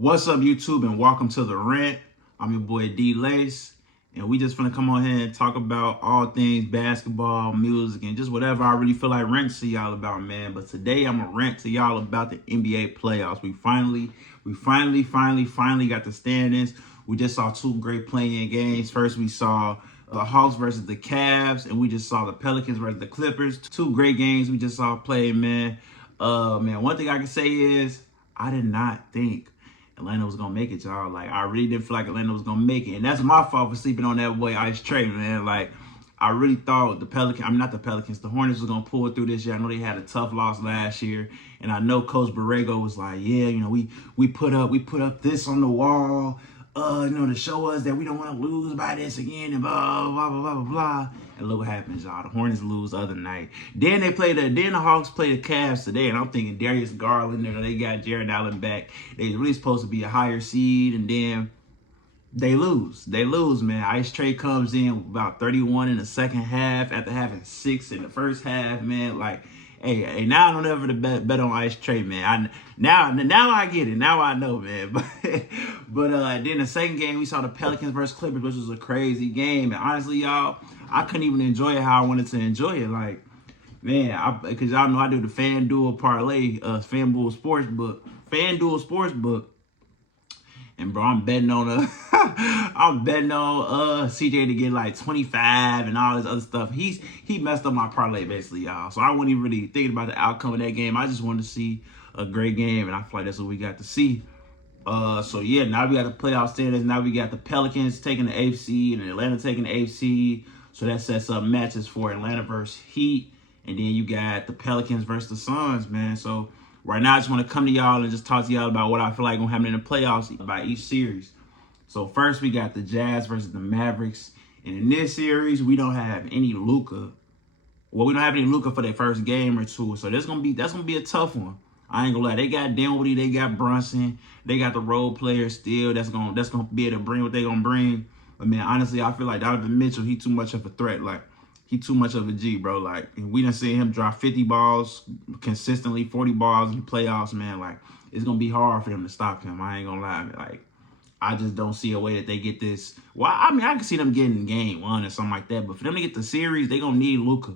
What's up, YouTube, and welcome to the Rant. I'm your boy D-Lace, and we just finna come on here and talk about all things basketball, music, and just whatever I really feel like ranting to y'all about, man. But today I'm gonna rant to y'all about the NBA playoffs. We finally got the standings. We just saw two great playing games. First, we saw the Hawks versus the Cavs, and we just saw the Pelicans versus the Clippers. Two great games we just saw play, man. One thing I can say is I did not think Atlanta was gonna make it, y'all. Like, I really didn't feel like Atlanta was gonna make it, and that's my fault for sleeping on that boy Ice Trey, man. Like, I really thought the Hornets was gonna pull it through this year. I know they had a tough loss last year, and I know Coach Borrego was like, yeah, we put up this on the wall, to show us that we don't want to lose by this again, and blah blah blah blah blah blah. And look what happens, y'all. The Hornets lose the other night. Then the Hawks play the Cavs today, and I'm thinking Darius Garland, they got Jared Allen back. They really supposed to be a higher seed, and then they lose, man. Ice Trey comes in about 31 in the second half after having 6 in the first half, man. Like, hey, now I don't ever bet on Ice Trey, man. Now I get it. Now I know, man. But then the second game, we saw the Pelicans versus Clippers, which was a crazy game. And honestly, y'all, I couldn't even enjoy it how I wanted to enjoy it. Like, man, because y'all know I do the FanDuel parlay, FanDuel Sportsbook. And bro, I'm betting on CJ to get like 25 and all this other stuff. He messed up my parlay basically, y'all. So I wasn't even really thinking about the outcome of that game. I just wanted to see a great game, and I feel like that's what we got to see. So yeah, now we got the playoff standings. Now we got the Pelicans taking the 8th seed and Atlanta taking the 8th seed. So that sets up matches for Atlanta versus Heat, and then you got the Pelicans versus the Suns, man. So right now, I just want to come to y'all and just talk to y'all about what I feel like gonna happen in the playoffs by each series. So first, we got the Jazz versus the Mavericks, and in this series, we don't have any Luka. Well, we don't have any Luka for their first game or two, so that's gonna be a tough one. I ain't gonna lie. They got Dinwiddie, they got Brunson, they got the role players still. That's gonna be able to bring what they gonna bring. But man, honestly, I feel like Donovan Mitchell, he too much of a threat. Like, he too much of a G, bro. Like, we done seen him drop 50 balls consistently, 40 balls in the playoffs, man. Like, it's going to be hard for them to stop him. I ain't going to lie. Like, I just don't see a way that they get this. Well, I mean, I can see them getting game 1 or something like that. But for them to get the series, they going to need Luka.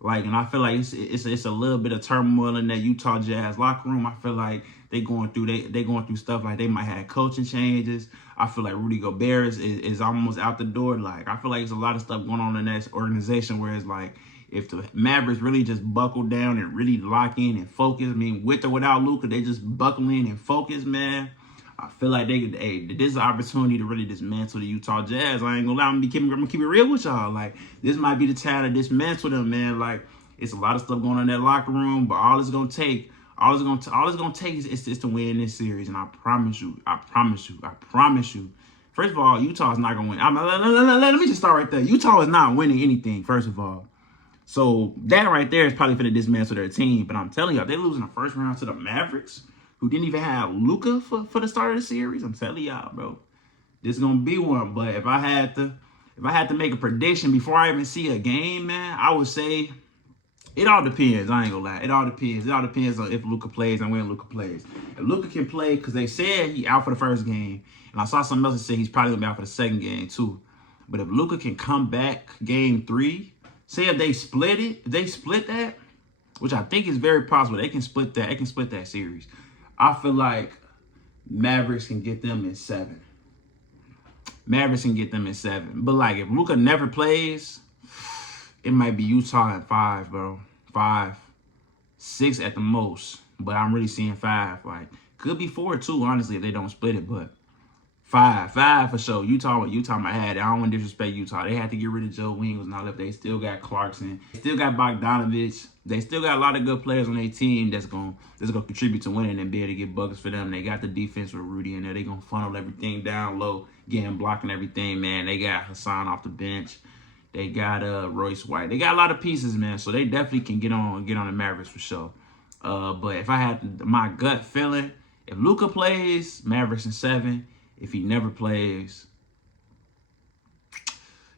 Like, and I feel like it's a little bit of turmoil in that Utah Jazz locker room. I feel like they going through stuff, like they might have coaching changes. I feel like Rudy Gobert is almost out the door. Like, I feel like there's a lot of stuff going on in that organization where it's like, if the Mavericks really just buckle down and really lock in and focus, I mean, with or without Luka, they just buckle in and focus, man. I feel like this is an opportunity to really dismantle the Utah Jazz. I ain't gonna lie, I'm gonna keep it real with y'all. Like, this might be the time to dismantle them, man. Like, it's a lot of stuff going on in that locker room, but all it's gonna take is to win this series. And I promise you. First of all, Utah is not gonna win. Let me just start right there. Utah is not winning anything, first of all. So that right there is probably gonna dismantle their team. But I'm telling y'all, they're losing the first round to the Mavericks, who didn't even have Luka for the start of the series. I'm telling y'all, bro, this is gonna be one. But if I had to make a prediction before I even see a game, man, I would say it all depends. I ain't gonna lie. It all depends. It all depends on if Luka plays and when Luka plays. If Luka can play, because they said he out for the first game, and I saw something else that said he's probably gonna be out for the second game too. But if Luka can come back game 3, say if they split that, which I think is very possible, they can split that. They can split that series. I feel like Mavericks can get them in 7. But like, if Luka never plays, it might be Utah at 5, bro. 5, 6 at the most. But I'm really seeing 5. Like, could be 4 too, honestly, if they don't split it. But 5 for sure. Utah might have it. I don't want to disrespect Utah. They had to get rid of Joe Ingles and all that. They still got Clarkson. They still got Bogdanovich. They still got a lot of good players on their team that's gonna contribute to winning and be able to get buckets for them. They got the defense with Rudy in there. They gonna funnel everything down low, getting blocking everything, man. They got Hassan off the bench. They got Royce White. They got a lot of pieces, man. So they definitely can get on the Mavericks for sure. But if I had my gut feeling, if Luka plays, Mavericks in 7. If he never plays,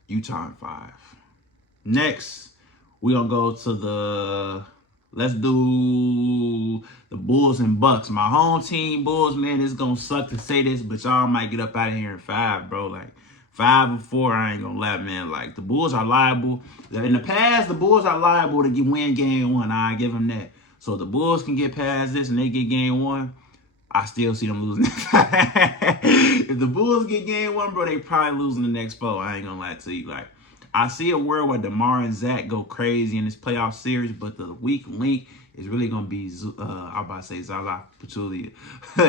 Utah in 5. Next, we're going to go to the Let's do the Bulls and Bucks. My home team, Bulls, man, it's going to suck to say this, but y'all might get up out of here in 5, bro. Like, 5 or 4, I ain't going to lie, man. Like, the Bulls are liable. In the past, the Bulls are liable to win game 1. I give them that. So if the Bulls can get past this and they get game 1, I still see them losing. If the Bulls get game 1, bro, they probably losing the next 4. I ain't going to lie to you. Like, I see a world where DeMar and Zach go crazy in this playoff series, but the weak link is really gonna be I'm about to say Zaza Pachulia.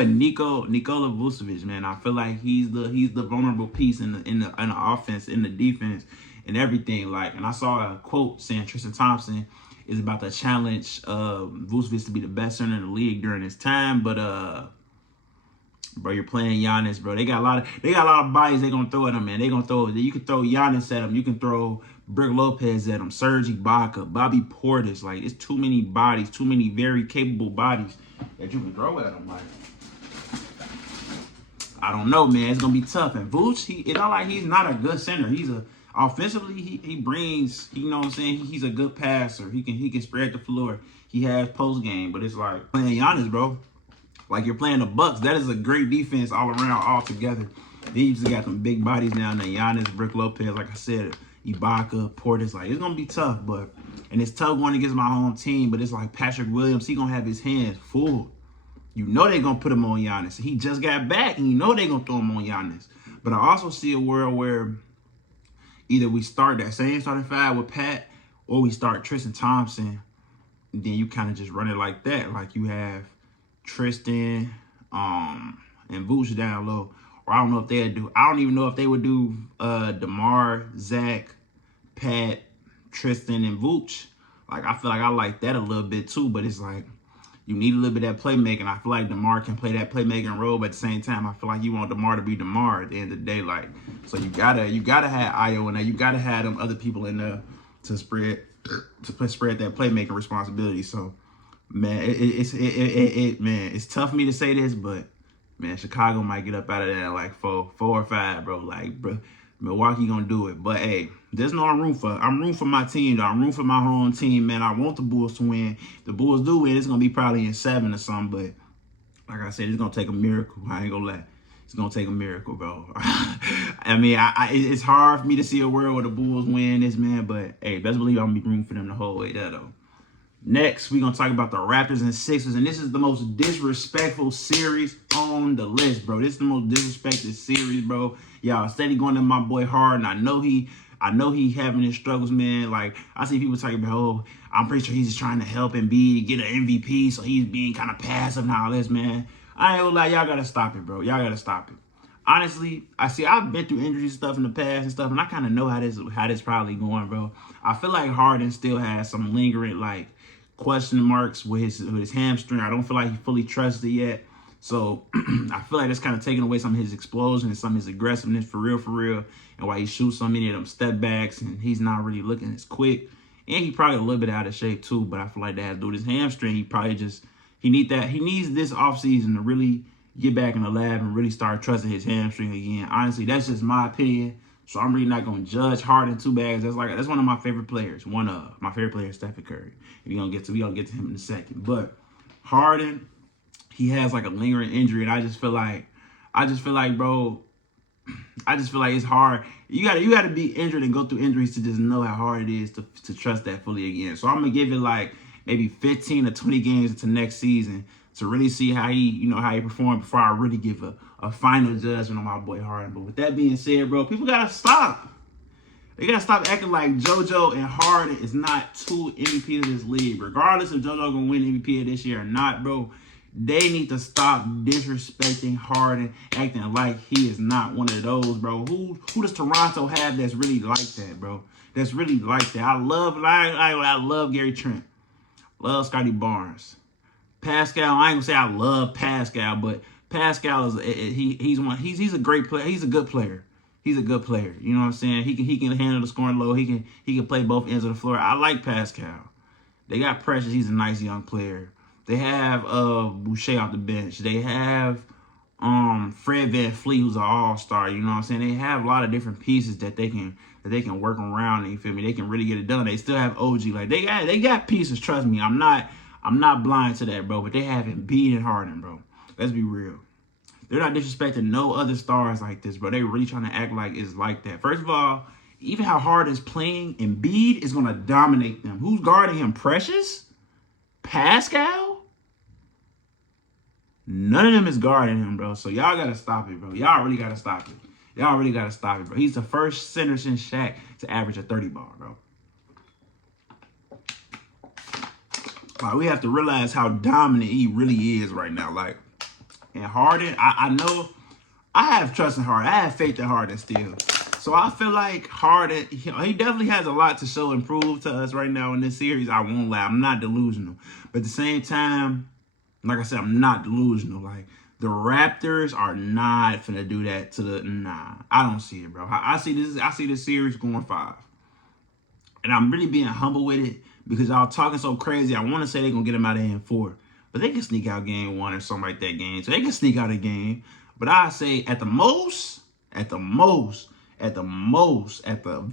Nikola Vucevic, man. I feel like he's the vulnerable piece in the offense, in the defense, and everything. Like, and I saw a quote saying Tristan Thompson is about to challenge Vucevic to be the best center in the league during his time, but bro, you're playing Giannis, bro. They got a lot of bodies they gonna throw at him, man. They gonna throw. You can throw Giannis at him. You can throw Brook Lopez at him. Serge Ibaka, Bobby Portis. Like, it's too many bodies, too many very capable bodies that you can throw at him. Like, I don't know, man. It's gonna be tough. And Vooch, it's not like he's not a good center. He's offensively, he brings. You know what I'm saying? He's a good passer. He can spread the floor. He has post game, but it's like playing Giannis, bro. Like, you're playing the Bucks. That is a great defense all around, all together. They just got some big bodies now. And Giannis, Brook Lopez, like I said, Ibaka, Portis. Like, it's going to be tough. And it's tough going against my home team. But it's like Patrick Williams, he going to have his hands full. You know they're going to put him on Giannis. He just got back, and you know they're going to throw him on Giannis. But I also see a world where either we start that same starting 5 with Pat, or we start Tristan Thompson. And then you kind of just run it like that. Like, you have Tristan and Vooch down low. Or I don't know if they'd do. I don't even know if they would do DeMar, Zach, Pat, Tristan, and Vooch. Like, I feel like I like that a little bit too, but it's like you need a little bit of that playmaking. I feel like DeMar can play that playmaking role, but at the same time, I feel like you want DeMar to be DeMar at the end of the day. Like, so you gotta have Io in there. You gotta have them other people in there to spread that playmaking responsibility. So, man, it's tough for me to say this, but man, Chicago might get up out of there at like 4 or 5, bro. Like, bro, Milwaukee gonna do it. But hey, there's no room for. I'm rooting for my team, though. I'm rooting for my home team, man. I want the Bulls to win. If the Bulls do win, it's gonna be probably in 7 or something. But like I said, it's gonna take a miracle. I ain't gonna lie. It's gonna take a miracle, bro. I mean, it's hard for me to see a world where the Bulls win this, man. But hey, best believe I'm gonna be rooting for them the whole way there, though. Next, we're going to talk about the Raptors and Sixers, and this is the most disrespectful series on the list, bro. This is the most disrespected series, bro. Y'all steady going to my boy Harden. I know he having his struggles, man. Like, I see people talking about, oh, I'm pretty sure he's just trying to help Embiid get an MVP, so he's being kind of passive and all this, man. I ain't gonna lie, y'all got to stop it, bro. Y'all got to stop it. Honestly, I've been through injuries and stuff in the past and stuff, and I kind of know how this probably going, bro. I feel like Harden still has some lingering, like, question marks with his hamstring. I don't feel like he fully trusts it yet. So I feel like that's kind of taking away some of his explosion and some of his aggressiveness for real. And why he shoots so many of them step backs and he's not really looking as quick. And he probably a little bit out of shape too. But I feel like that has to do with his hamstring. He needs this offseason to really get back in the lab and really start trusting his hamstring again. Honestly, that's just my opinion. So I'm really not gonna judge Harden too bad. That's one of my favorite players. One of my favorite players, Stephen Curry. We gonna get to him in a second. But Harden, he has like a lingering injury, and I just feel like, bro, it's hard. You gotta be injured and go through injuries to just know how hard it is to trust that fully again. So I'm gonna give it like maybe 15 or 20 games into next season to really see how he performed before I really give a final judgment on my boy Harden. But with that being said, bro, people gotta stop. They gotta stop acting like JoJo and Harden is not 2 MVPs of this league. Regardless if JoJo gonna win MVP of this year or not, bro, they need to stop disrespecting Harden, acting like he is not one of those, bro. Who does Toronto have that's really like that, bro? That's really like that. I love Gary Trent. Love Scotty Barnes. Pascal, I ain't gonna say I love Pascal, but Pascal he's a great player. He's a good player. He's a good player. You know what I'm saying? He can handle the scoring low. He can play both ends of the floor. I like Pascal. They got Precious. He's a nice young player. They have Boucher off the bench. They have Fred VanVleet, who's an all-star. You know what I'm saying? They have a lot of different pieces that they can work around. You feel me? They can really get it done. They still have OG. Like they got pieces. Trust me. I'm not I'm not blind to that, bro. But they have Embiid and Harden, bro. Let's be real. They're not disrespecting no other stars like this, bro. They really trying to act like it's like that. First of all, even how Harden's playing, Embiid is gonna dominate them. Who's guarding him? Precious? Pascal? None of them is guarding him, bro. So y'all gotta stop it, bro. Y'all really gotta stop it. Y'all really gotta stop it, bro. He's the first center since Shaq to average a 30 ball, bro. Like, we have to realize how dominant he really is right now. Like, and Harden, I know I have trust in Harden. I have faith in Harden still. So I feel like Harden, he definitely has a lot to show and prove to us right now in this series. I won't lie. I'm not delusional. But at the same time, like I said, I'm not delusional. Like, the Raptors are not finna do that to the, nah. I don't see it, bro. I see this series going 5. And I'm really being humble with it because y'all talking so crazy. I want to say they're going to get them out of here in 4. But they can sneak out game 1 or something like that game. So they can sneak out a game. But I say at the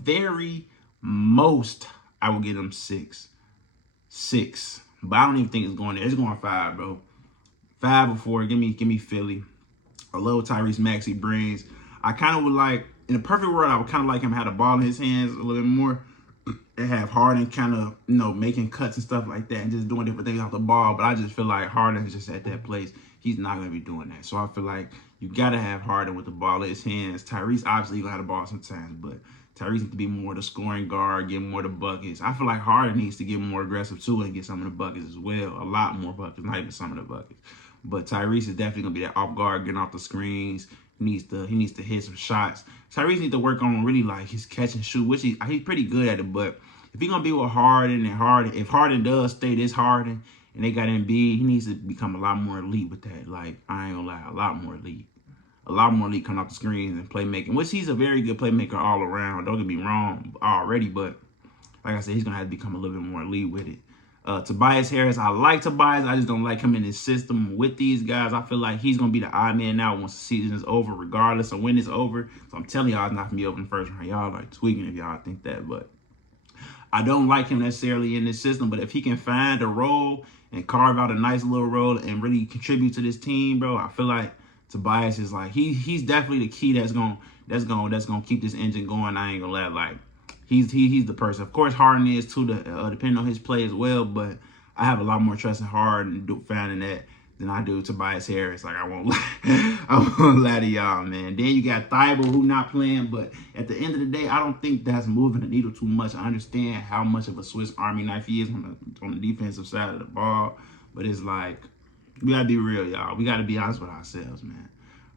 very most, I will give them 6. 6. But I don't even think it's going there. It's going 5, bro. 5 or 4. Give me Philly. I love what Tyrese Maxey brings. I kind of would like, in a perfect world, I would kind of like him have the ball in his hands a little bit more. And have Harden kind of, making cuts and stuff like that and just doing different things off the ball. But I just feel like Harden's just at that place. He's not going to be doing that. So I feel like you got to have Harden with the ball in his hands. Tyrese obviously going to have the ball sometimes, but Tyrese needs to be more the scoring guard, get more the buckets. I feel like Harden needs to get more aggressive too and get some of the buckets as well. A lot more buckets, not even some of the buckets. But Tyrese is definitely going to be that off guard, getting off the screens. He needs to hit some shots. Tyrese needs to work on really like his catch and shoot, which he's pretty good at it. But if he's gonna be with Harden if Harden does stay this Harden and they got Embiid, he needs to become a lot more elite with that. Like, I ain't gonna lie, a lot more elite coming off the screens and playmaking, which he's a very good playmaker all around. Don't get me wrong already, but like I said, he's gonna have to become a little bit more elite with it. Tobias Harris, I like Tobias. I just don't like him in his system with these guys. I feel like he's going to be the odd man out once the season is over, regardless of when it's over. So I'm telling y'all, it's not going to be over in the first round. Y'all like tweaking if y'all think that. But I don't like him necessarily in this system. But if he can find a role and carve out a nice little role and really contribute to this team, bro, I feel like Tobias is like, he's definitely the key that's going to keep this engine going. I ain't going to let like. He's the person. Of course, Harden is too, depending on his play as well. But I have a lot more trust in Harden finding that than I do Tobias Harris. Like, I won't lie to y'all, man. Then you got Thibault who not playing. But at the end of the day, I don't think that's moving the needle too much. I understand how much of a Swiss Army knife he is on the defensive side of the ball. But it's like, we got to be real, y'all. We got to be honest with ourselves, man.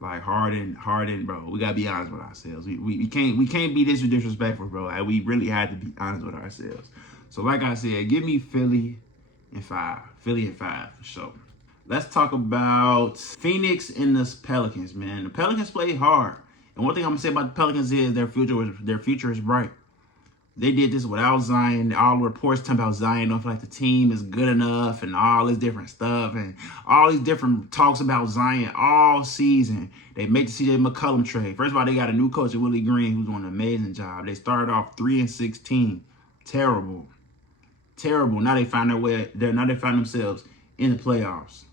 Like Harden, bro. We gotta be honest with ourselves. We can't be this disrespectful, bro. Like, we really had to be honest with ourselves. So like I said, give me Philly in 5. Philly in 5 for sure. Let's talk about Phoenix and the Pelicans, man. The Pelicans play hard, and one thing I'm gonna say about the Pelicans is their future is bright. They did this without Zion. All the reports talking about Zion don't feel like the team is good enough and all this different stuff and all these different talks about Zion all season. They make the CJ McCollum trade. First of all, they got a new coach, Willie Green, who's doing an amazing job. They started off 3-16. Terrible. Now they find their way. Now they find themselves in the playoffs.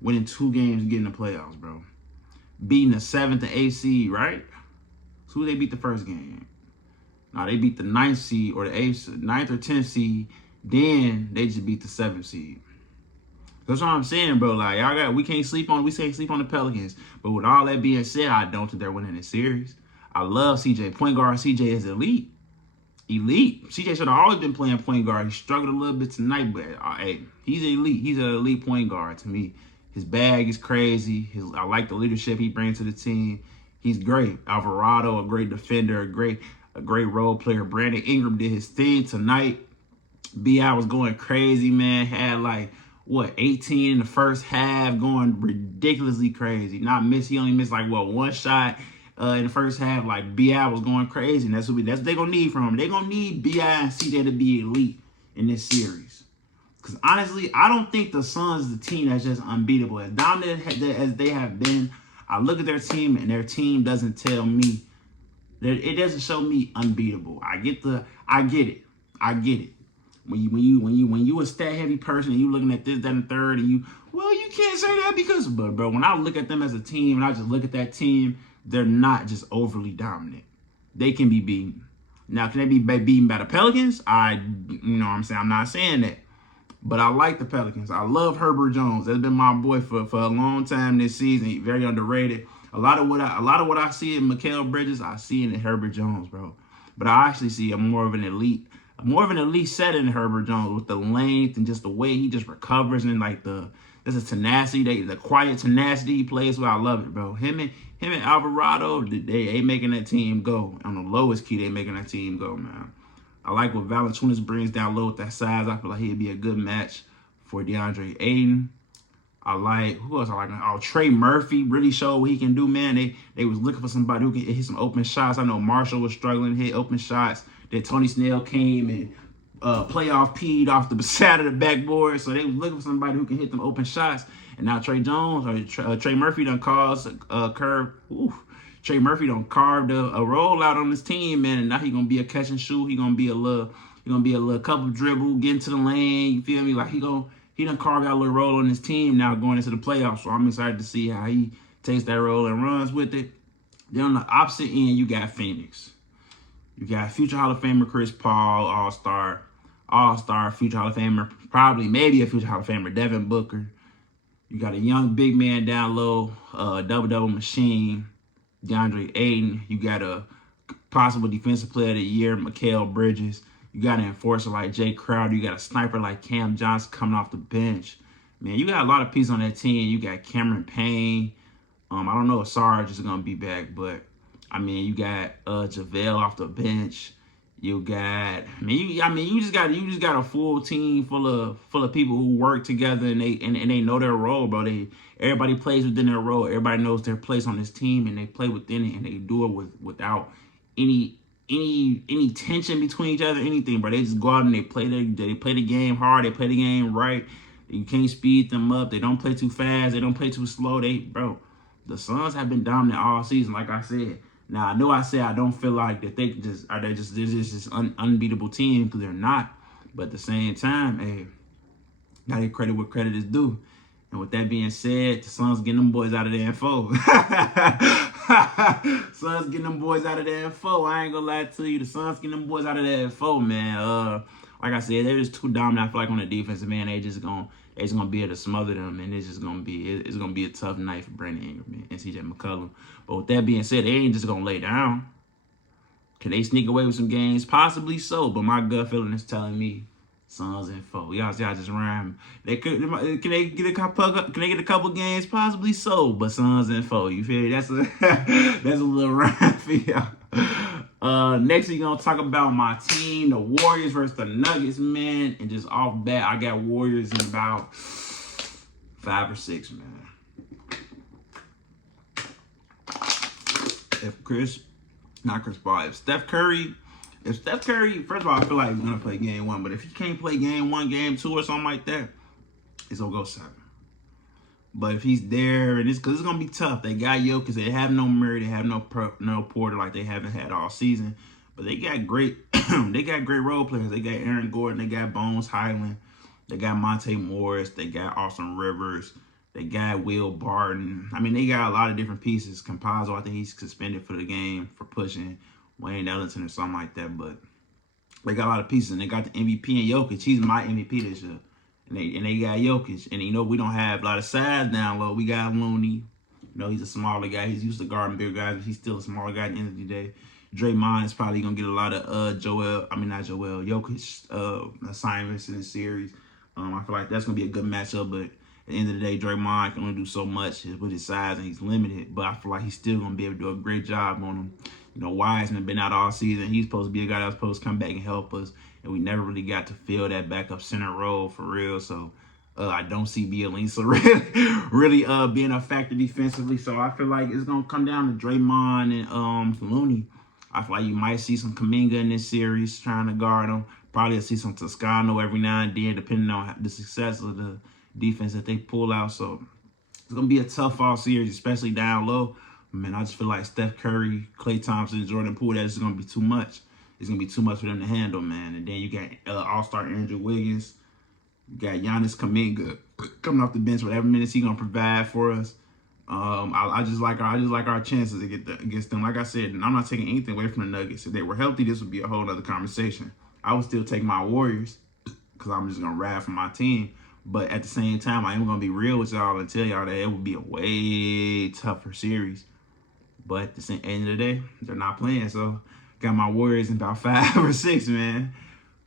Winning 2 games and getting the playoffs, bro. Beating the 7th and 8th seed, right? So who they beat the first game? Now they beat the 9th seed or the 9th or 10th seed. Then they just beat the 7th seed. That's what I'm saying, bro. Like, we can't sleep on the Pelicans. But with all that being said, I don't think they're winning this series. I love CJ. Point guard CJ is elite. CJ should have always been playing point guard. He struggled a little bit tonight, but hey, he's elite. He's an elite point guard to me. His bag is crazy. I like the leadership he brings to the team. He's great. Alvarado, a great defender, a great role player. Brandon Ingram did his thing tonight. B.I. was going crazy, man. Had 18 in the first half, going ridiculously crazy. He only missed 1 shot in the first half. Like, B.I. was going crazy, and that's what they're gonna need from him. They're gonna need B.I. and CJ to be elite in this series. Because honestly, I don't think the Suns is the team that's just unbeatable. As dominant as they have been, I look at their team, and their team doesn't tell me. It doesn't show me unbeatable. I get it. when you a stat heavy person and you looking at this, that, and the third, and you can't say that because, but bro, when I look at them as a team and I just look at that team, they're not just overly dominant. They can be beaten. Now, can they be beaten by the Pelicans? You know what I'm saying? I'm not saying that. But I like the Pelicans. I love Herbert Jones. That's been my boy for a long time this season. He's very underrated. A lot of what I see in Mikal Bridges, I see in Herbert Jones, bro. But I actually see more of an elite set in Herbert Jones with the length and just the way he just recovers and like there's a tenacity, the quiet tenacity he plays with. I love it, bro. Him and Alvarado, they making that team go. On the lowest key, they making that team go, man. I like what Valanciunas brings down low with that size. I feel like he'd be a good match for DeAndre Ayton. I like, who else I like? Oh, Trey Murphy really showed what he can do, man. They was looking for somebody who can hit some open shots. I know Marshall was struggling to hit open shots. Then Tony Snell came and playoff peed off the side of the backboard. So they was looking for somebody who can hit them open shots. And now Trey Murphy done caused a curve. Trey Murphy done carved a rollout on his team, man, and now he gonna be a catch and shoot. He gonna be a little couple dribble, get into the lane. You feel me? Like he done carved out a little role on his team now going into the playoffs. So I'm excited to see how he takes that role and runs with it. Then on the opposite end, you got Phoenix. You got future Hall of Famer Chris Paul, All-Star, future Hall of Famer, probably maybe a future Hall of Famer Devin Booker. You got a young big man down low, double-double machine, DeAndre Ayton. You got a possible defensive player of the year, Mikal Bridges. You got an enforcer like Jay Crowder. You got a sniper like Cam Johnson coming off the bench. Man, you got a lot of pieces on that team. You got Cameron Payne. I don't know if Sarge is gonna be back, but I mean, you got JaVale off the bench. You got, you just got a full team full of people who work together and they know their role, bro. Everybody plays within their role. Everybody knows their place on this team and they play within it and they do it without any tension between each other, anything, bro. They just go out and they play the game hard. They play the game right. You can't speed them up. They don't play too fast. They don't play too slow. The Suns have been dominant all season, like I said. Now, I know I said I don't feel like that they're just this unbeatable team because they're not. But at the same time, hey, gotta credit what credit is due. And with that being said, the Suns getting them boys out of there in 4. Suns getting them boys out of there in 4. I ain't gonna lie to you. The Suns getting them boys out of there in 4, man. Like I said, they're just too dominant. I feel like on the defensive man, they just gonna be able to smother them, and it's gonna be a tough night for Brandon Ingram and CJ McCollum. But with that being said, they ain't just gonna lay down. Can they sneak away with some games? Possibly so, but my gut feeling is telling me Suns in 4. Y'all just rhyme. Can they get a couple games? Possibly so, but Suns in 4. You feel me? That's a little rhyme for y'all. Next we're gonna talk about my team, the Warriors versus the Nuggets, man. And just off bat, I got Warriors in about 5 or 6, man. If Steph Curry, first of all, I feel like he's gonna play game 1, but if he can't play game 1, game 2, or something like that, it's gonna go 7. But if he's there, and because it's gonna be tough. They got Jokic, they have no Murray, they have no Porter like they haven't had all season. But they got great, role players. They got Aaron Gordon, they got Bones Highland, they got Monte Morris, they got Austin Rivers, they got Will Barton. I mean, they got a lot of different pieces. Campazzo, I think he's suspended for the game for pushing Wayne Ellington or something like that. But they got a lot of pieces, and they got the MVP and Jokic. He's my MVP this year. And they got Jokic. And, we don't have a lot of size down low. We got Looney. He's a smaller guy. He's used to guarding bigger guys, but he's still a smaller guy at the end of the day. Draymond is probably going to get a lot of Jokic assignments in this series. I feel like that's going to be a good matchup, but at the end of the day, Draymond can only do so much with his size, and he's limited. But I feel like he's still going to be able to do a great job on him. Wiseman been out all season. He's supposed to be a guy that's supposed to come back and help us. And we never really got to fill that backup center role for real. So I don't see Bielisa really being a factor defensively. So I feel like it's going to come down to Draymond and Looney. I feel like you might see some Kuminga in this series trying to guard him. Probably see some Toscano every now and then, depending on the success of the defense that they pull out. So it's going to be a tough all series, especially down low. Man, I just feel like Steph Curry, Klay Thompson, Jordan Poole, that's just going to be too much. it's gonna be too much for them to handle, man. And then you got All-Star Andrew Wiggins, you got Giannis Kuminga coming off the bench, whatever minutes he gonna provide for us. I just like our chances against them. Like I said, I'm not taking anything away from the Nuggets. If they were healthy, this would be a whole other conversation. I would still take my Warriors because I'm just gonna ride for my team. But at the same time, I am gonna be real with y'all and tell y'all that it would be a way tougher series. But at the end of the day, they're not playing. So got my Warriors in about 5 or 6, man.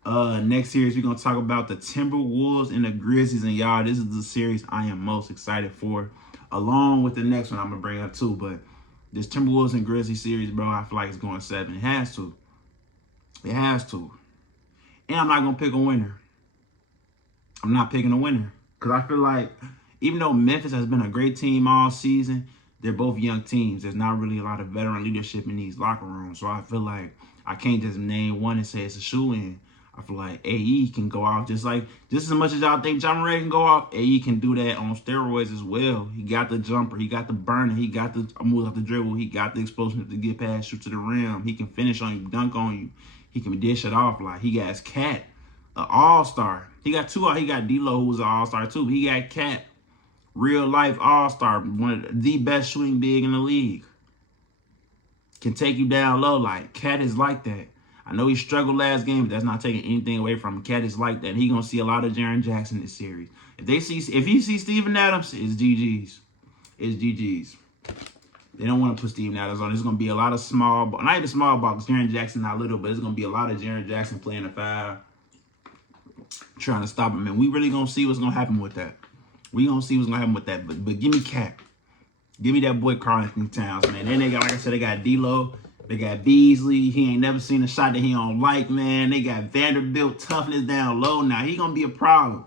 Next series, we're gonna talk about the Timberwolves and the Grizzlies. And y'all, this is the series I am most excited for, along with the next one I'm gonna bring up too. But this Timberwolves and Grizzlies series, bro, I feel like it's going 7. It has to. It has to. And I'm not gonna pick a winner. I'm not picking a winner because I feel like even though Memphis has been a great team all season, they're both young teams. There's not really a lot of veteran leadership in these locker rooms. So I feel like I can't just name one and say it's a shoe-in. I feel like AE can go off just as much as y'all think John Moran can go off, AE can do that on steroids as well. He got the jumper. He got the burner. He got the move off the dribble. He got the explosion to get past, shoot to the rim. He can finish on you, dunk on you. He can dish it off. Like, he got Cat, an all-star. He got two. He got D-Lo, who was an all-star too. He got Cat, real-life all-star, one of the best shooting big in the league. Can take you down low. Like, Cat is like that. I know he struggled last game, but that's not taking anything away from him. Cat is like that. He gonna see a lot of Jaren Jackson this series. If he sees Steven Adams, it's GG's. It's GG's. They don't want to put Steven Adams on. It's gonna be a lot of small ball. Not even small ball, because Jaren Jackson not little, but it's gonna be a lot of Jaren Jackson playing the 5, trying to stop him. And we really gonna see what's gonna happen with that. We gonna see what's gonna happen with that. But give me Cat. Give me that boy Karl-Anthony Towns, man. Then they got, like I said, they got D-Lo. They got Beasley. He ain't never seen a shot that he don't like, man. They got Vanderbilt, toughness down low. Now he gonna be a problem.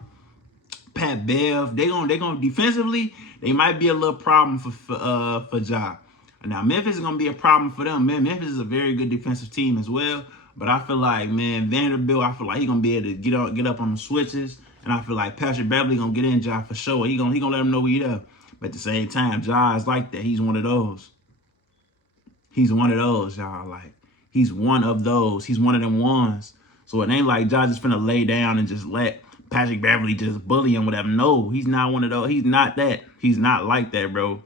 Pat Bev, they gonna defensively, they might be a little problem for Ja. Now Memphis is gonna be a problem for them. Man, Memphis is a very good defensive team as well. But I feel like, man, Vanderbilt, I feel like he gonna be able to get up on the switches. And I feel like Patrick Beverly gonna get in Ja for sure. He gonna let him know we up. But at the same time, Ja is like that. He's one of those. He's one of those, y'all. Like, he's one of those. He's one of them ones. So it ain't like Ja just finna lay down and just let Patrick Beverly just bully him, whatever. No, he's not one of those. He's not that. He's not like that, bro.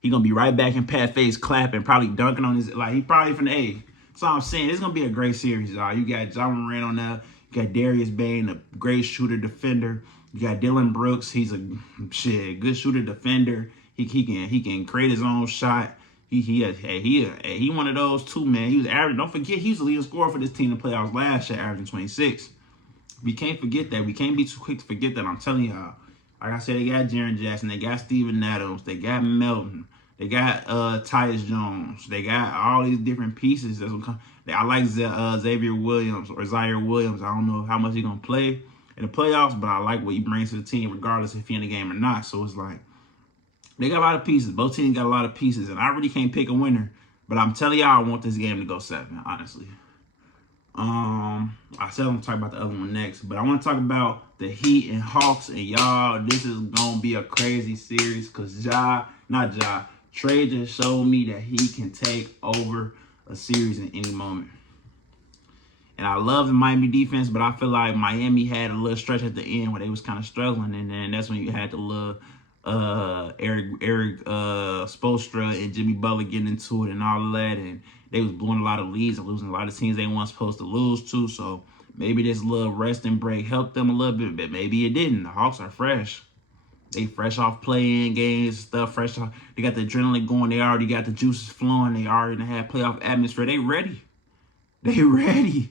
He gonna be right back in Pat's face clapping, probably dunking on his, like, he probably finna, hey. So I'm saying, it's gonna be a great series, y'all. You got John Moran on there. You got Darius Bane, a great shooter, defender. You got Dylan Brooks. He's a good shooter, defender. He can create his own shot. He one of those too, man. He was average. Don't forget, he was the leading scorer for this team in the playoffs last year, averaging 26. We can't forget that. We can't be too quick to forget that. I'm telling y'all. Like I said, they got Jaren Jackson. They got Steven Adams. They got Melton. They got Tyus Jones. They got all these different pieces. I like Xavier Williams or Zaire Williams. I don't know how much he's going to play in the playoffs, but I like what he brings to the team regardless if he's in the game or not. So it's like, they got a lot of pieces. Both teams got a lot of pieces, and I really can't pick a winner. But I'm telling y'all, I want this game to go 7, honestly. I said I'm going to talk about the other one next, but I want to talk about the Heat and Hawks. And y'all, this is going to be a crazy series because Trey just showed me that he can take over a series in any moment. And I love the Miami defense, but I feel like Miami had a little stretch at the end where they was kind of struggling, and then that's when you had the little Eric Spoelstra and Jimmy Butler getting into it and all of that, and they was blowing a lot of leads and losing a lot of teams they weren't supposed to lose to. So maybe this little rest and break helped them a little bit, but maybe it didn't. The Hawks are fresh. They fresh off playing games, stuff fresh off. They got the adrenaline going. They already got the juices flowing. They already have playoff atmosphere. They ready. They ready.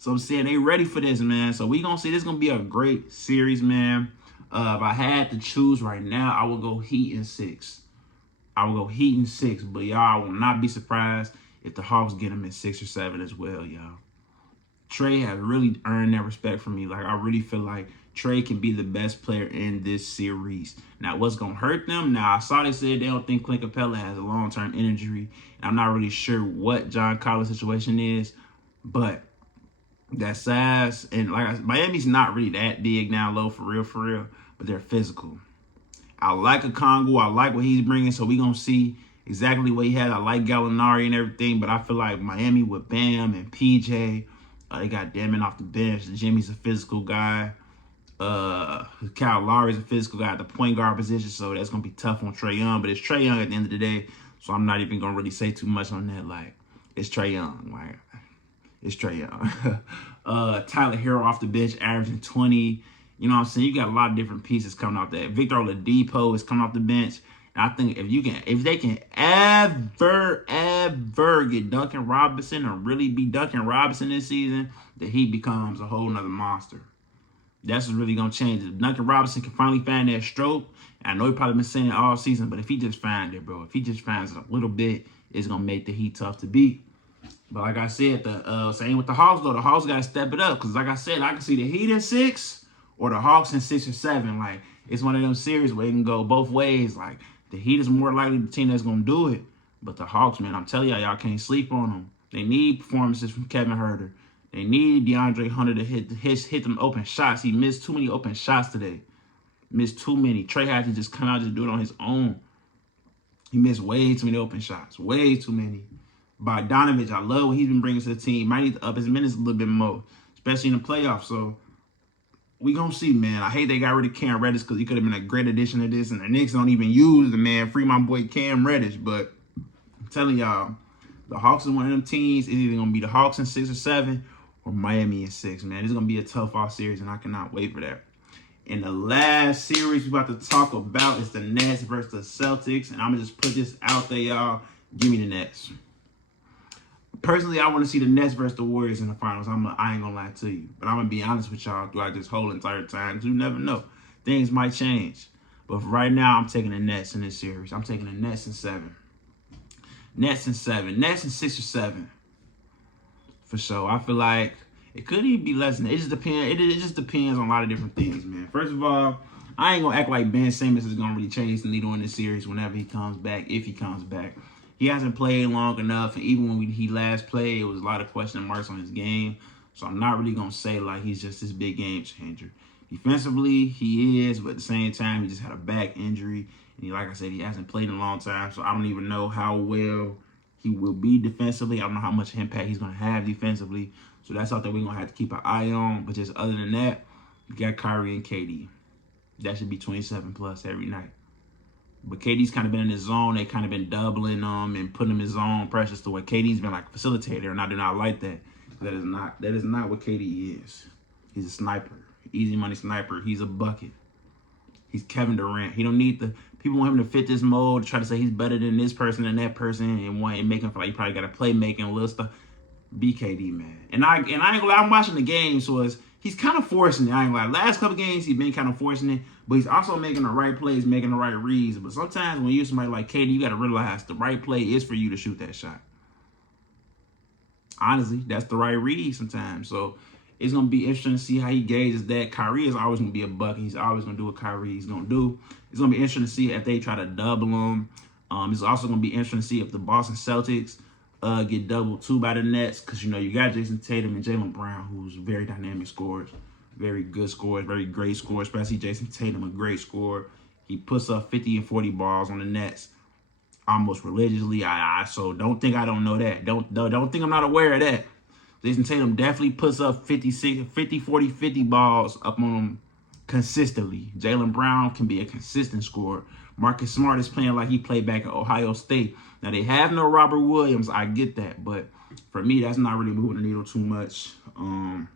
So I'm saying they ready for this, man. So we gonna see this gonna be a great series, man. If I had to choose right now, I would go Heat in 6. I would go Heat in 6, but y'all will not be surprised if the Hawks get them in 6 or 7 as well, y'all. Trey has really earned that respect from me. Like, I really feel like Trey can be the best player in this series. Now, what's going to hurt them? Now, I saw they said they don't think Clint Capella has a long-term injury. And I'm not really sure what John Collins' situation is, but that size, and like Miami's not really that big now, low, for real, but they're physical. I like Okongwu. I like what he's bringing, so we're going to see exactly what he had. I like Gallinari and everything, but I feel like Miami with Bam and PJ, they got Damon off the bench. Jimmy's a physical guy. Kyle Lowry's a physical guy at the point guard position, so that's gonna be tough on Trae Young. But it's Trae Young at the end of the day, so I'm not even gonna really say too much on that. Like, it's Trae Young. Like, it's Trae Young. Tyler Hero off the bench, averaging 20. You know what I'm saying? You got a lot of different pieces coming off that. Victor Oladipo is coming off the bench. And I think if they can ever get Duncan Robinson or really be Duncan Robinson this season, the Heat becomes a whole nother monster. That's what's really gonna change. If Duncan Robinson can finally find that stroke, I know he probably been saying it all season, but if he just finds it, bro, if he just finds it a little bit, it's gonna make the Heat tough to beat. But like I said, the same with the Hawks though. The Hawks gotta step it up because, like I said, I can see the Heat in 6 or the Hawks in 6 or 7. Like, it's one of them series where it can go both ways. Like, the Heat is more likely the team that's gonna do it, but the Hawks, man, I'm telling y'all can't sleep on them. They need performances from Kevin Huerter. They need DeAndre Hunter to hit them open shots. He missed too many open shots today. Missed too many. Trae had to just come out and just do it on his own. He missed way too many open shots. Way too many. Bogdanovich, I love what he's been bringing to the team. Might need to up his minutes a little bit more, especially in the playoffs. So we gonna see, man. I hate they got rid of Cam Reddish because he could have been a great addition to this, and the Knicks don't even use the man. Free my boy Cam Reddish, but I'm telling y'all, the Hawks are one of them teams. It's either gonna be the Hawks in 6 or 7 or Miami in 6, man. It's gonna be a tough off series, and I cannot wait for that. And the last series we're about to talk about is the Nets versus the Celtics, and I'm gonna just put this out there, y'all. Give me the Nets. Personally, I want to see the Nets versus the Warriors in the finals. I ain't gonna lie to you, but I'm gonna be honest with y'all throughout this whole entire time, because you never know. Things might change, but for right now, I'm taking the Nets in this series. I'm taking the Nets in 7. Nets in 7. Nets in 6 or 7. For sure. I feel like it could even be less than that. It just depends. It just depends on a lot of different things, man. First of all, I ain't gonna act like Ben Simmons is gonna really change the needle in this series whenever he comes back, if he comes back. He hasn't played long enough, and even when he last played, it was a lot of question marks on his game. So I'm not really gonna say like he's just this big game changer. Defensively, he is, but at the same time, he just had a back injury, and like I said, he hasn't played in a long time. So I don't even know how well he will be defensively. I don't know how much impact he's gonna have defensively. So that's something we're gonna have to keep an eye on. But just other than that, you got Kyrie and KD. That should be 27 plus every night. But KD's kind of been in his zone. They kind of been doubling him and putting him in zone pressures to where KD's been like a facilitator, and I do not like that. That is not what KD is. He's a sniper, easy money sniper. He's a bucket. He's Kevin Durant. He don't need the people want him to fit this mold, try to say he's better than this person and that person, and make him feel like he probably got to play making a little stuff. BKD, man. And I ain't gonna lie, I'm watching the game, so he's kind of forcing it. I ain't gonna lie. Last couple games, he's been kind of forcing it, but he's also making the right plays, making the right reads. But sometimes when you're somebody like KD, you got to realize the right play is for you to shoot that shot. Honestly, that's the right read sometimes. So it's going to be interesting to see how he gauges that. Kyrie is always going to be a bucket. He's always going to do what Kyrie's going to do. It's going to be interesting to see if they try to double him. It's also going to be interesting to see if the Boston Celtics get doubled too by the Nets, because you know you got Jason Tatum and Jaylen Brown, who's very dynamic scorers, very good scorers, very great scorers. Especially Jason Tatum, a great scorer. He puts up 50 and 40 balls on the Nets almost religiously. So don't think I don't know that. Don't think I'm not aware of that. Jason Tatum definitely puts up 50, 40, 50 balls up on them consistently. Jaylen Brown can be a consistent scorer. Marcus Smart is playing like he played back at Ohio State. Now, they have no Robert Williams. I get that. But for me, that's not really moving the needle too much. I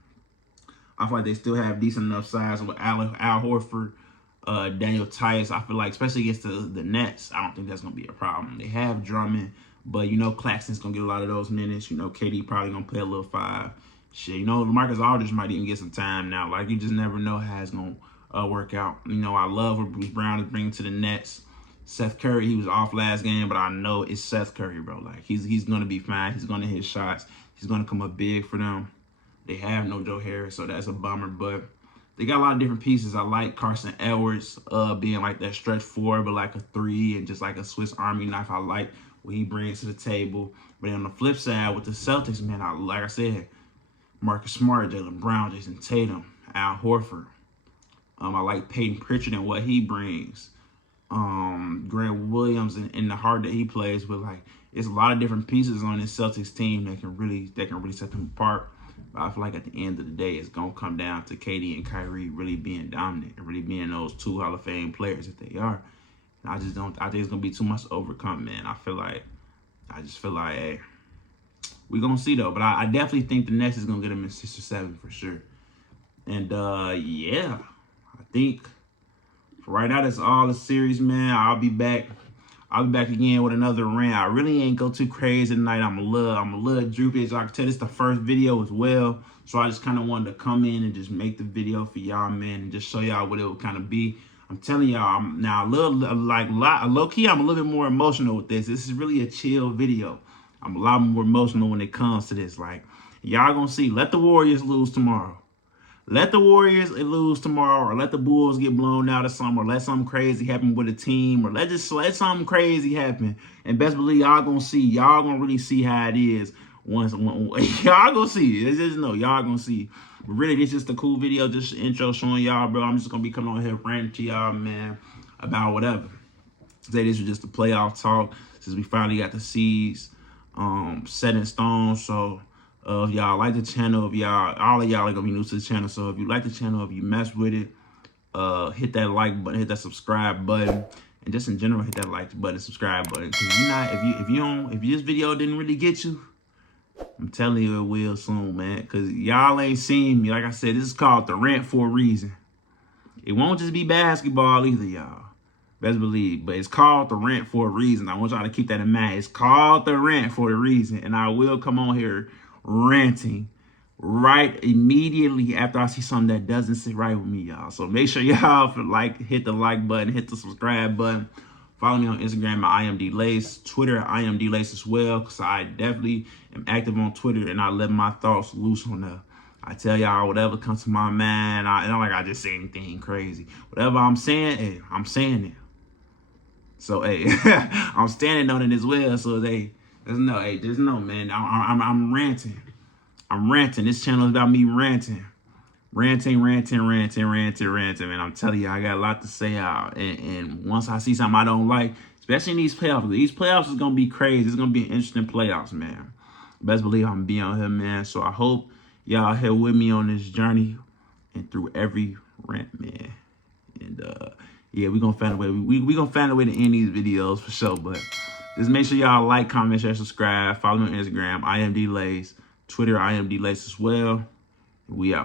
feel like they still have decent enough size with Al Horford, Daniel Tice. I feel like, especially against the Nets, I don't think that's going to be a problem. They have Drummond, but, you know, Claxton's going to get a lot of those minutes. You know, KD probably going to play a little 5. Shit, you know, LaMarcus Aldridge might even get some time now. Like, you just never know how it's going to work out. You know, I love what Bruce Brown is bringing to the Nets. Seth Curry, he was off last game, but I know it's Seth Curry, bro. Like, he's going to be fine. He's going to hit shots. He's going to come up big for them. They have no Joe Harris, so that's a bummer. But they got a lot of different pieces. I like Carson Edwards being like that stretch 4, but like a 3 and just like a Swiss Army knife. I like what he brings to the table. But on the flip side, with the Celtics, man, like I said, Marcus Smart, Jaylen Brown, Jason Tatum, Al Horford. I like Peyton Pritchard and what he brings. Grant Williams and the heart that he plays with. Like, it's a lot of different pieces on this Celtics team that can really set them apart. But I feel like at the end of the day, it's gonna come down to KD and Kyrie really being dominant and really being those 2 Hall of Fame players that they are. And I just don't. I think it's gonna be too much to overcome, man. I just feel like, hey, we're gonna see though. But I definitely think the Nets is gonna get them in 6 or 7 for sure. And yeah, I think for right now that's all the series, man. I'll be back again with another rant. I really ain't go too crazy tonight. I'm a little droopy. As I can tell, this is the first video as well. So I just kind of wanted to come in and just make the video for y'all, man, and just show y'all what it would kind of be. I'm telling y'all, I'm now low key, I'm a little bit more emotional with this. This is really a chill video. I'm a lot more emotional when it comes to this. Like, y'all gonna see, let the Warriors lose tomorrow. Let the Warriors lose tomorrow, or let the Bulls get blown out or something, or let something crazy happen with a team, or let something crazy happen. And best believe y'all gonna really see how it is once y'all gonna see it. Just know y'all gonna see. But really, this is just a cool video, just an intro showing y'all, bro. I'm just gonna be coming on here ranting to y'all, man, about whatever. Today, this was just a playoff talk since we finally got the seeds set in stone. So if y'all like the channel, all of y'all are gonna be new to the channel. So if you like the channel, if you mess with it, hit that like button, hit that subscribe button, and just in general, hit that like button, subscribe button. Cause if this video didn't really get you, I'm telling you it will soon, man. Cause y'all ain't seen me. Like I said, this is called the rant for a reason. It won't just be basketball either, y'all. Best believe, but it's called the rant for a reason. I want y'all to keep that in mind. It's called the rant for a reason, and I will come on here ranting right immediately after I see something that doesn't sit right with me, y'all. So make sure y'all hit the like button, hit the subscribe button. Follow me on Instagram at iamdlace, Twitter at iamdlace as well, because I definitely am active on Twitter and I let my thoughts loose on there. I tell y'all whatever comes to my mind. I don't like I just say anything crazy. Whatever I'm saying, hey, I'm saying it. So hey, I'm standing on it as well. So just know, man. I'm ranting. I'm ranting. This channel is about me ranting. Ranting, man. I'm telling you, I got a lot to say out. And once I see something I don't like, especially in these playoffs is gonna be crazy. It's gonna be an interesting playoffs, man. Best believe I'm gonna be on here, man. So I hope y'all here with me on this journey and through every rant, man. And yeah, we're gonna find a way. We gonna find a way to end these videos for sure. But just make sure y'all like, comment, share, subscribe. Follow me on Instagram, iamdlace, Twitter, iamdlace as well. We out.